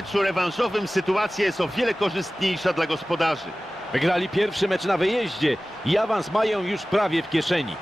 meczu rewanżowym sytuacja jest o wiele korzystniejsza dla gospodarzy. Wygrali pierwszy mecz na wyjeździe i awans mają już prawie w kieszeni.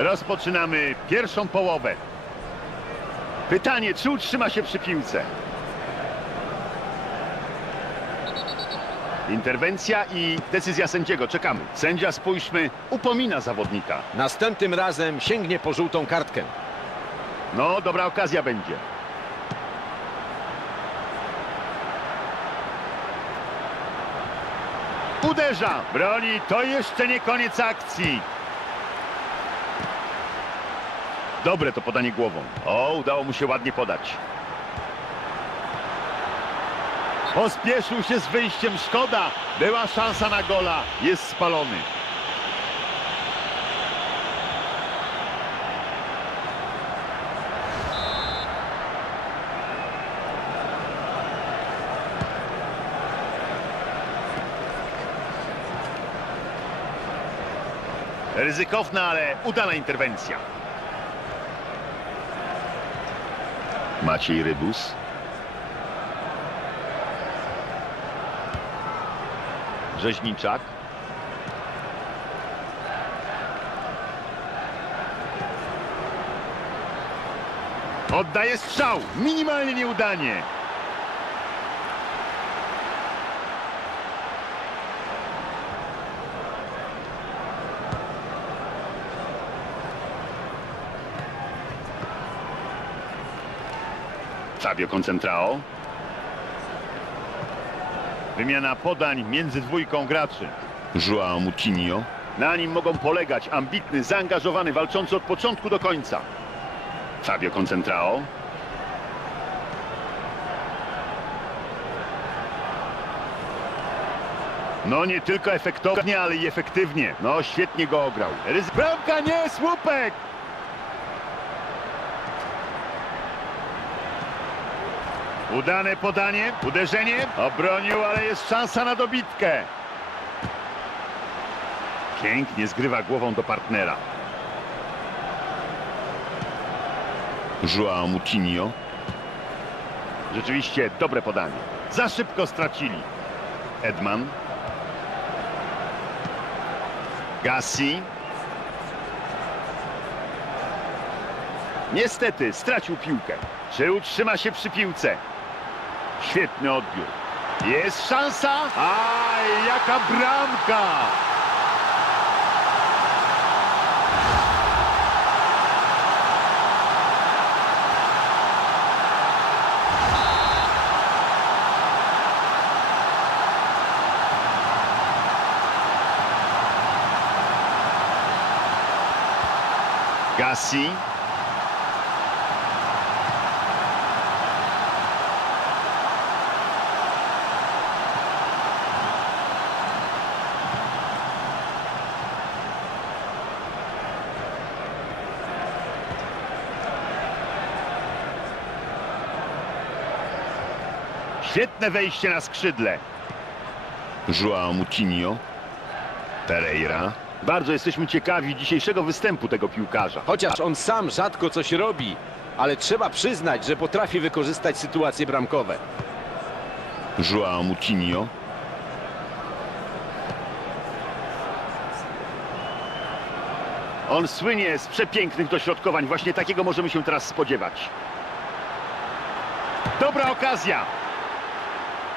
Rozpoczynamy pierwszą połowę. Pytanie, czy utrzyma się przy piłce? Interwencja i decyzja sędziego. Czekamy. Sędzia, spójrzmy, upomina zawodnika. Następnym razem sięgnie po żółtą kartkę. No, dobra okazja będzie. Uderza, broni, to jeszcze nie koniec akcji. Dobre to podanie głową. O, udało mu się ładnie podać. Pospieszył się z wyjściem, szkoda. Była szansa na gola, jest spalony. Ryzykowna, ale udana interwencja. Maciej Rybus. Rzeźniczak. Oddaje strzał. Minimalnie nieudanie. Fabio Concentrao. Wymiana podań między dwójką graczy. Joao Moutinho. Na nim mogą polegać ambitny, zaangażowany, walczący od początku do końca. Fabio Concentrao. No nie tylko efektownie, ale i efektywnie. No świetnie go ograł. Ryzy... Bramka nie, słupek! Udane podanie, uderzenie, obronił, ale jest szansa na dobitkę. Pięknie zgrywa głową do partnera. Joao Moutinho. Rzeczywiście dobre podanie. Za szybko stracili. Edman. Gassi. Niestety stracił piłkę. Czy utrzyma się przy piłce? Świetny odbiór. Jest szansa. Aj, jaka bramka! Gassi. Świetne wejście na skrzydle. Joao Moutinho. Pereira. Bardzo jesteśmy ciekawi dzisiejszego występu tego piłkarza. Chociaż on sam rzadko coś robi, ale trzeba przyznać, że potrafi wykorzystać sytuacje bramkowe. Joao Moutinho. On słynie z przepięknych dośrodkowań. Właśnie takiego możemy się teraz spodziewać. Dobra okazja.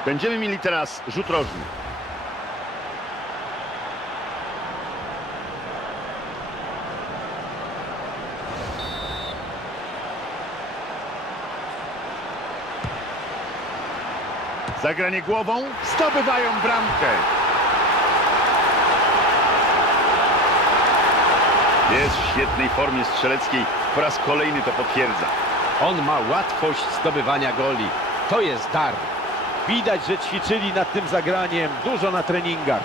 Będziemy mieli teraz rzut rożny. Zagranie głową, zdobywają bramkę. Jest w świetnej formie strzeleckiej, po raz kolejny to potwierdza. On ma łatwość zdobywania goli. To jest dar. Widać, że ćwiczyli nad tym zagraniem dużo na treningach.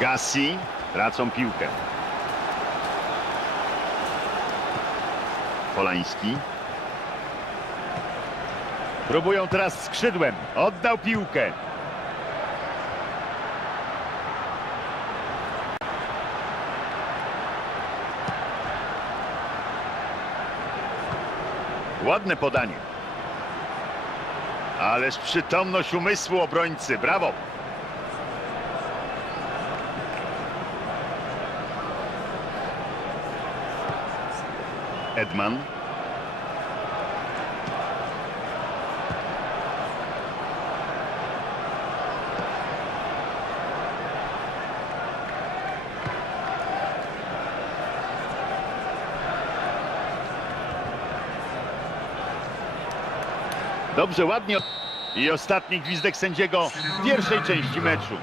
Gassi tracą piłkę. Polański. Próbują teraz skrzydłem. Oddał piłkę. Ładne podanie. Ależ przytomność umysłu obrońcy. Brawo. Edman. Dobrze, ładnie. I ostatni gwizdek sędziego w pierwszej części meczu.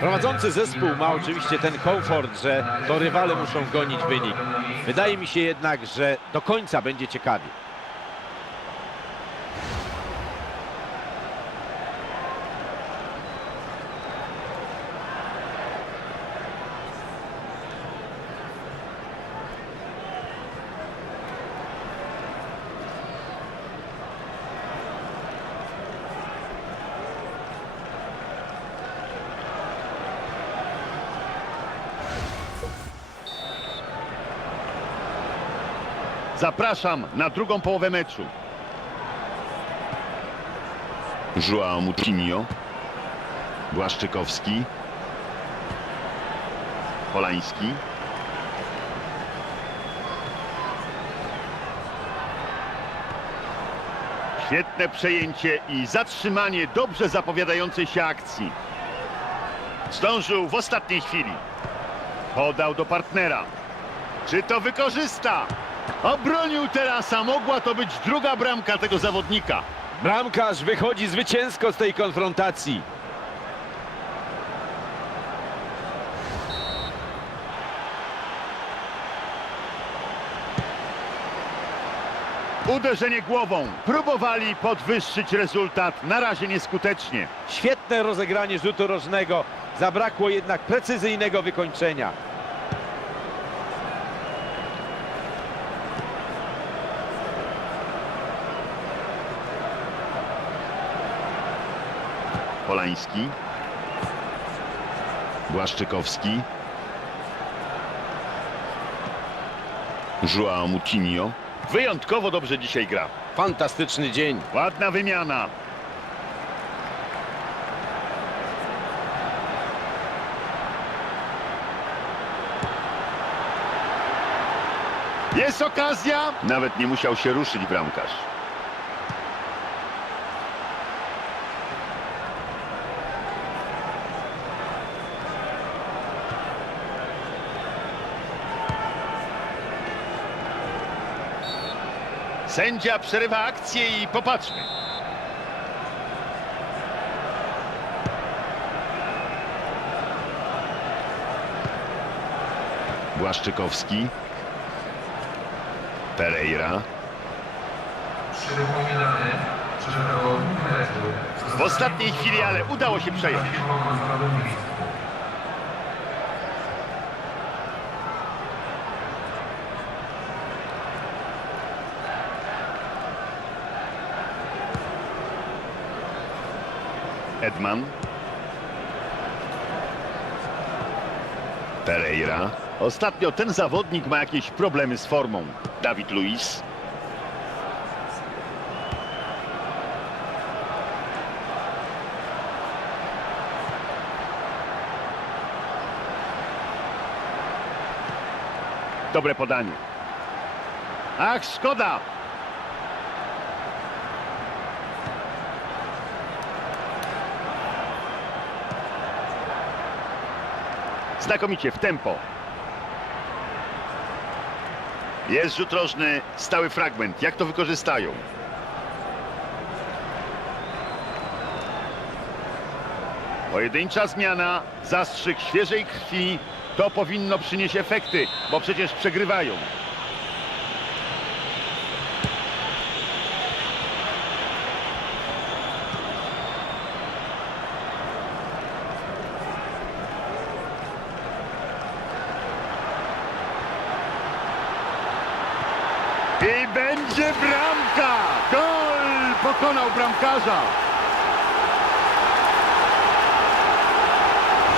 Prowadzący zespół ma oczywiście ten komfort, że to rywale muszą gonić wynik. Wydaje mi się jednak, że do końca będzie ciekawie. Zapraszam na drugą połowę meczu. Joao Moutinho. Błaszczykowski. Polański. Świetne przejęcie i zatrzymanie dobrze zapowiadającej się akcji. Zdążył w ostatniej chwili. Podał do partnera. Czy to wykorzysta? Obronił teraz, a mogła to być druga bramka tego zawodnika. Bramkarz wychodzi zwycięsko z tej konfrontacji. Uderzenie głową. Próbowali podwyższyć rezultat. Na razie nieskutecznie. Świetne rozegranie rzutu rożnego. Zabrakło jednak precyzyjnego wykończenia. Polański. Błaszczykowski. Joao Moutinho. Wyjątkowo dobrze dzisiaj gra. Fantastyczny dzień. Ładna wymiana. Jest okazja. Nawet nie musiał się ruszyć bramkarz. Sędzia przerywa akcję i popatrzmy. Błaszczykowski. Pereira. Przypominamy, że W ostatniej chwili, ale udało się przejąć. Edman. Pereira. Ostatnio ten zawodnik ma jakieś problemy z formą. Dawid Luiz. Dobre podanie. Ach, szkoda. Znakomicie w tempo. Jest rzut rożny, stały fragment. Jak to wykorzystają? Pojedyncza zmiana, zastrzyk świeżej krwi. To powinno przynieść efekty, bo przecież przegrywają. I będzie bramka! Gol! Pokonał bramkarza!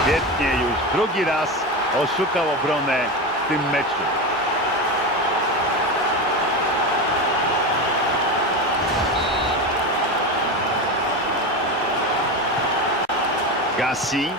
Świetnie, już drugi raz oszukał obronę w tym meczu. Gassi.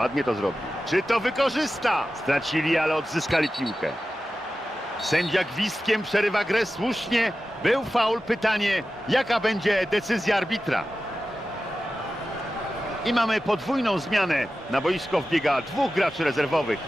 Ładnie to zrobił. Czy to wykorzysta? Stracili, ale odzyskali piłkę. Sędzia gwizdkiem przerywa grę słusznie. Był faul. Pytanie, jaka będzie decyzja arbitra? I mamy podwójną zmianę. Na boisko wbiega dwóch graczy rezerwowych.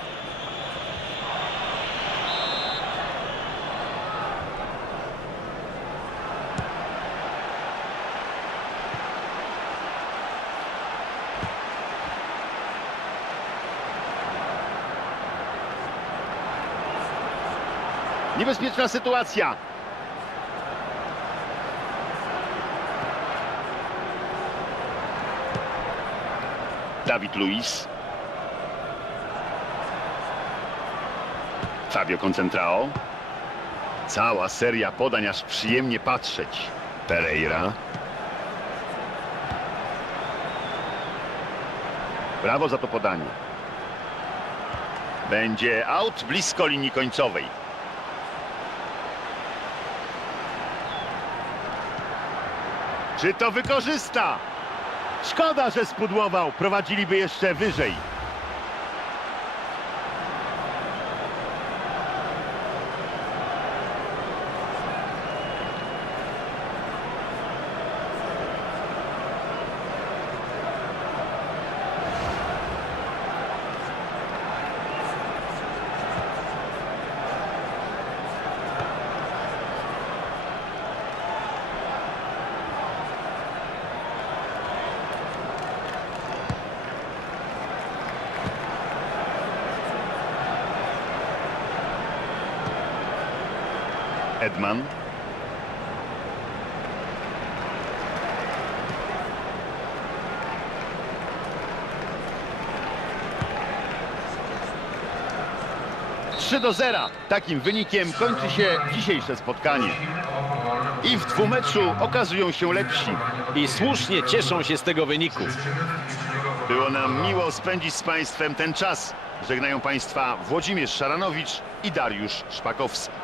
Niebezpieczna sytuacja. Dawid Luiz. Fabio Concentrao. Cała seria podań, aż przyjemnie patrzeć. Pereira. Brawo za to podanie. Będzie out blisko linii końcowej. Czy to wykorzysta? Szkoda, że spudłował. Prowadziliby jeszcze wyżej. Edman. Trzy do zera. Takim wynikiem kończy się dzisiejsze spotkanie. I w dwumeczu okazują się lepsi. I słusznie cieszą się z tego wyniku. Było nam miło spędzić z Państwem ten czas. Żegnają Państwa Włodzimierz Szaranowicz i Dariusz Szpakowski.